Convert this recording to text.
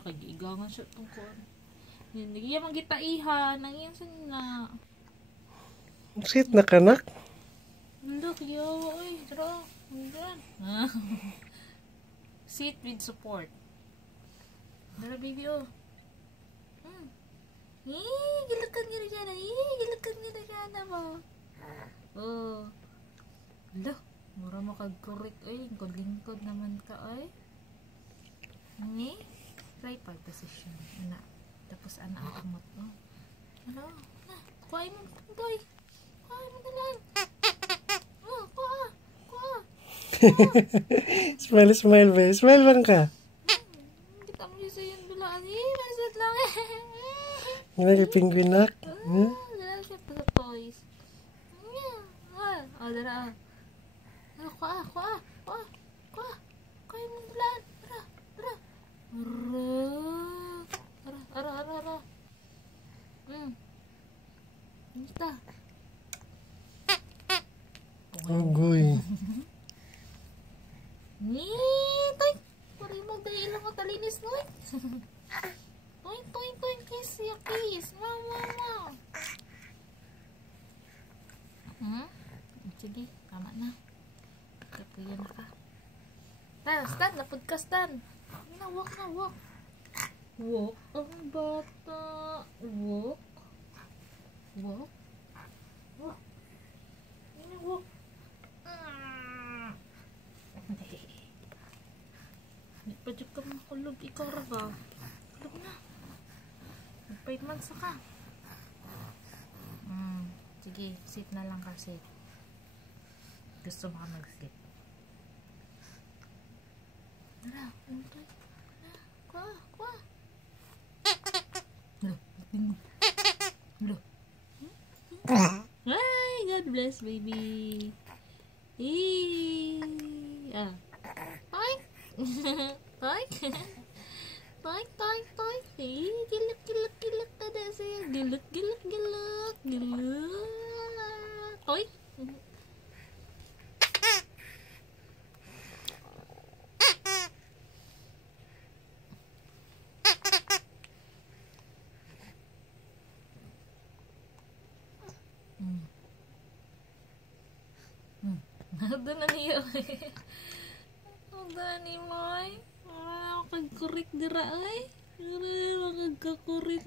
nakagigangan siya tungkol. Hindi yan magitaihan. Ang yan na. Sit na kanak. Look, yo. Uy, tara. Sit with support. Dara, baby, oh. Gilakan nyo na dyan. Gilakan nyo na dyan ba? Oh. Hala, mura makag-correct. Ay, lingkod naman ka, ay. Ni? Tripod position. Ana. Tapos, ana ang kamot. Oh. Ano? Kuhain mo, boy. Kuhain mo na lang. Oh, kuha. Kuha. Smile, smile, ba? Smile bang ka? Kita mo siya sa yun bilaan. Masat lang. Nga, penguin nak. Dala siya pa sa toys. Oh, dala. Kuha. Kuha mo bilaan. Tara. Ara. Basta. Ugoy. Toy. Pari mo dahil lang ko talinis, Noy. Toy. Kiss. Mama. Sige, tama na. Kaya na ka. Stan, napodcastan. Walk. Walk ang bata. Walk. Hindi pa dyan ka makulog. Ikaw raga. Kulog na. Mag-5 months ka. Sige, sit na lang ka, sit. Gusto mo ka mag-sit. Tara, kuha. Hello. Hi, God bless, baby. Toy. Gilak na na siya. Gilak. Toy. Doon na niyo. Doon ni Moy. Kagkurik dira ay. Kagkurik.